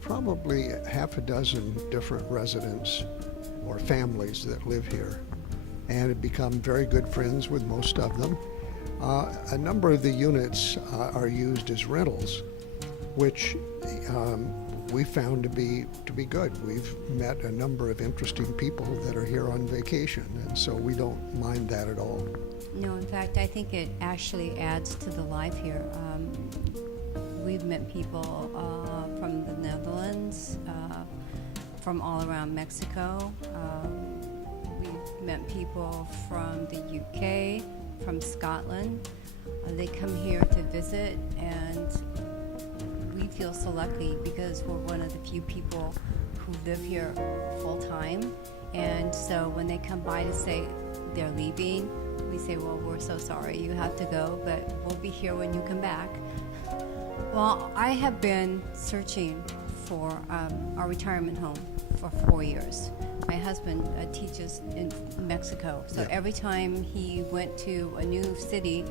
Probably half a dozen different residents or families that live here, and have become very good friends with most of them. A number of the units are used as rentals, which we found to be good. We've met a number of interesting people that are here on vacation, and so we don't mind that at all. No, in fact, I think it actually adds to the life here. We've met people from the Netherlands, from all around Mexico. We've met people from the UK, from Scotland. They come here to visit, and we feel so lucky because we're one of the few people who live here full time. And so when they come by to say they're leaving, we say, well, we're so sorry you have to go, but we'll be here when you come back. Well, I have been searching for our retirement home for 4 years. My husband teaches in Mexico, so every time he went to a new city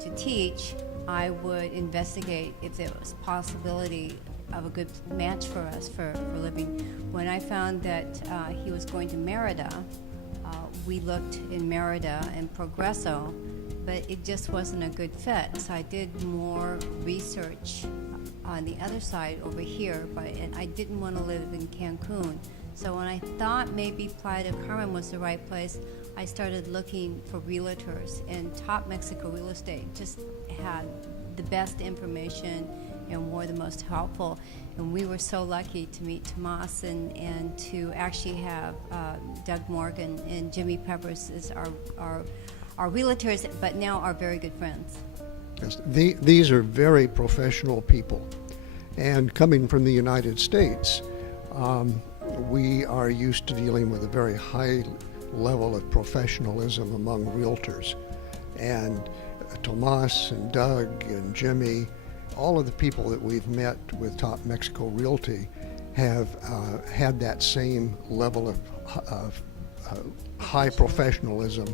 to teach, I would investigate if there was possibility of a good match for us for living. When I found that he was going to Merida, we looked in Merida and Progreso, but it just wasn't a good fit. So I did more research on the other side over here, and I didn't want to live in Cancun. So when I thought maybe Playa del Carmen was the right place, I started looking for realtors, and Top Mexico Real Estate just had the best information and were the most helpful. And we were so lucky to meet Tomas and to actually have Doug Morgan and Jimmy Peppers as our realtors, but now are very good friends. Yes, these are very professional people. And coming from the United States, we are used to dealing with a very high level of professionalism among realtors. And Tomas and Doug and Jimmy, all of the people that we've met with Top Mexico Realty have had that same level of high professionalism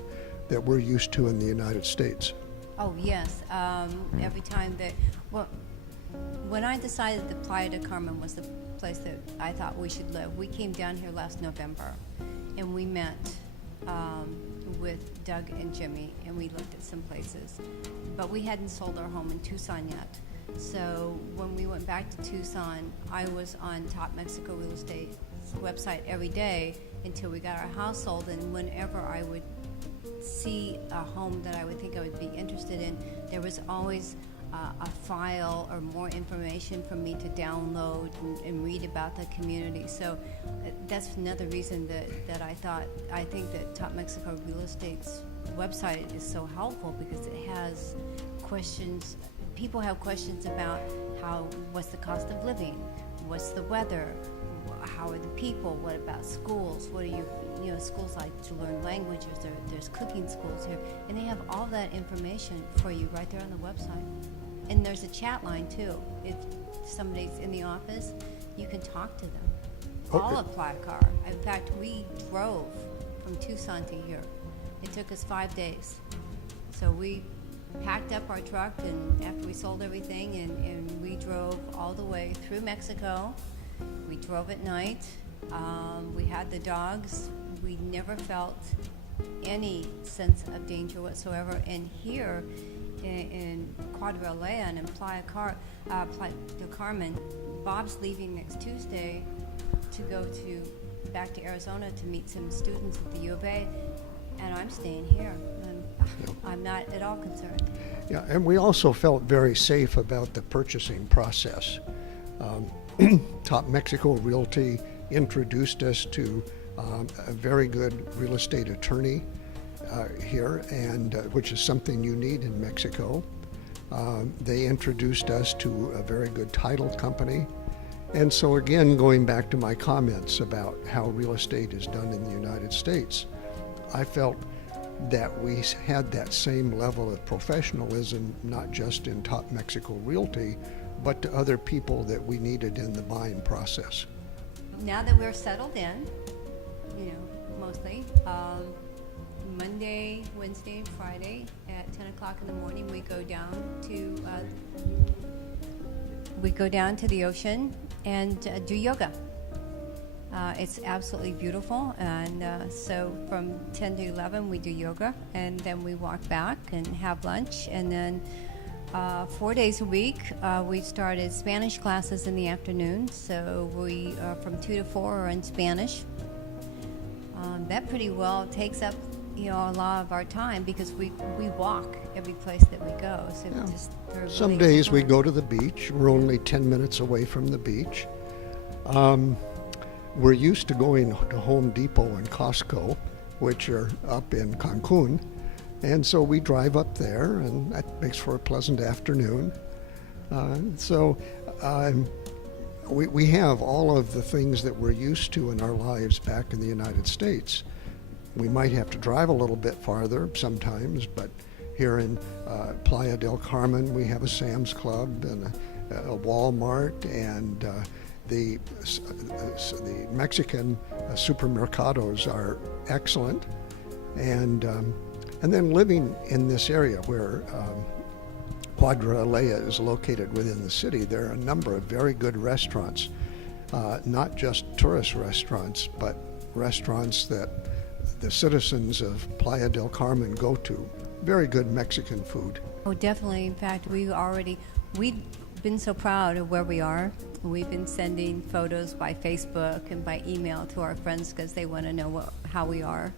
that we're used to in the United States. Oh, yes. Every time when I decided that Playa del Carmen was the place that I thought we should live, we came down here last November, and we met with Doug and Jimmy, and we looked at some places. But we hadn't sold our home in Tucson yet. So when we went back to Tucson, I was on Top Mexico Real Estate's website every day until we got our house sold, and whenever I would see a home that I would think I would be interested in, there was always a file or more information for me to download and read about the community. So that's another reason that I think that Top Mexico Real Estate's website is so helpful, because it has questions. People have questions about what's the cost of living, what's the weather, how are the people, what about schools, what are schools like to learn languages, there's cooking schools here, and they have all that information for you right there on the website. And there's a chat line too. If somebody's in the office, you can talk to them. Okay. All apply a car. In fact, we drove from Tucson to here. It took us 5 days. So we packed up our truck, and after we sold everything, and we drove all the way through Mexico. We drove at night. We had the dogs. We never felt any sense of danger whatsoever. And here in Quadra Alea and in Playa del Carmen, Bob's leaving next Tuesday to go back to Arizona to meet some students at the U of A, and I'm staying here. I'm not at all concerned. Yeah, and we also felt very safe about the purchasing process. Top Mexico Realty introduced us to a very good real estate attorney here, and which is something you need in Mexico. They introduced us to a very good title company. And so again, going back to my comments about how real estate is done in the United States, I felt that we had that same level of professionalism, not just in Top Mexico Realty, but to other people that we needed in the buying process. Now that we're settled in, mostly, Monday, Wednesday, and Friday at 10 o'clock in the morning, we go down to the ocean and do yoga. It's absolutely beautiful, and so from 10 to 11 we do yoga, and then we walk back and have lunch, and then 4 days a week we started Spanish classes in the afternoon, so we from 2 to 4 are in Spanish. That pretty well takes up a lot of our time because we walk every place that we go. So we're Some really days we fun. go to the beach. We're only 10 minutes away from the beach. We're used to going to Home Depot and Costco, which are up in Cancun, and so we drive up there, and that makes for a pleasant afternoon. We have all of the things that we're used to in our lives back in the United States. We might have to drive a little bit farther sometimes, but here in Playa del Carmen, we have a Sam's Club and a Walmart, and the Mexican supermercados are excellent. And then living in this area where Quadra Alea is located within the city, there are a number of very good restaurants, not just tourist restaurants, but restaurants that the citizens of Playa del Carmen go to. Very good Mexican food. Oh, definitely. In fact, we've been so proud of where we are. We've been sending photos by Facebook and by email to our friends because they want to know how we are.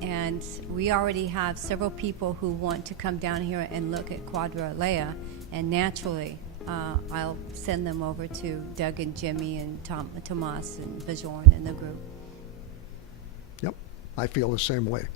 And we already have several people who want to come down here and look at Quadra Alea, and naturally I'll send them over to Doug and Jimmy and Tomas and Bjorn and the group. Yep, I feel the same way.